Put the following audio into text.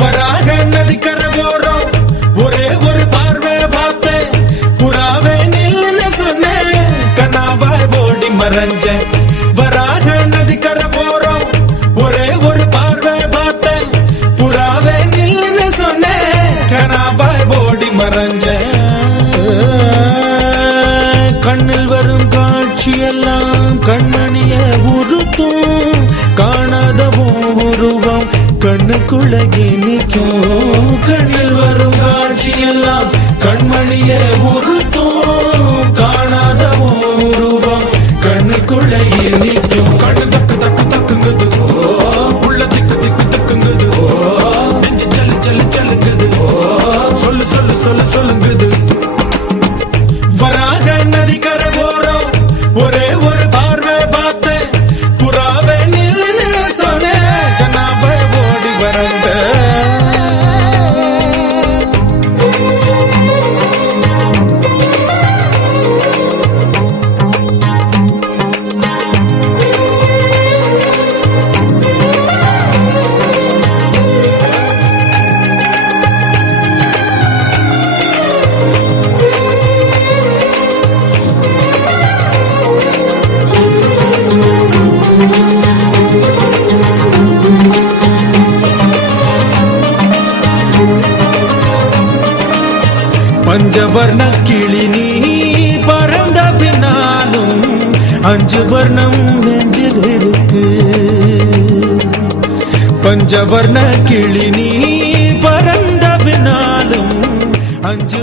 வராக நதிக்கரை போறோம், ஒரே ஒரு பார்வை பார்த்தேன், புறாவே நில்லுன்னு சொன்னேன், கனாவாய் ஓடி மறைஞ்சேன். வராக நதிக்கரை போறோம், ஒரே ஒரு பார்வை பார்த்தேன், புறாவே நில்லுன்னு சொன்னேன், கனாவாய் ஓடி மறைஞ்சேன். கண்ணில் வரும் காட்சியெல்லாம் கண்மணிய உறுத்தும், காணாதவோ உருவம் கண்ணுக்குள்ளே நிற்கும். கண்ணில் வரும் காட்சியெல்லாம் கண்மணிய உறுத்தும், காணாதவோ உருவம் கண்ணுக்குள்ளே நிற்கும். கண்ணு தக்கு தக்கு தக்குங்குது, உள்ள திக்கு திக்கு தக்குங்குது, நெஞ்சு சல்லு சல்லு சல்லுங்குது, சொல்லு சொல்லு சொல்லு சொல்லுங்குது. வராக நதிக்கரை போறோம், ஒரே ஒரு பார்வை பார்த்தேன், புறாவே நில்லுன்னு சொன்னேன், கனாவை ஓடி மறைஞ்சேன். பஞ்சவர்ண கிளி நீ பறந்த பின்னாலும் 5 வர்ணம் நெஞ்சில் இருக்கு. பஞ்சவர்ண கிளி நீ பறந்த பின்னாலும் 5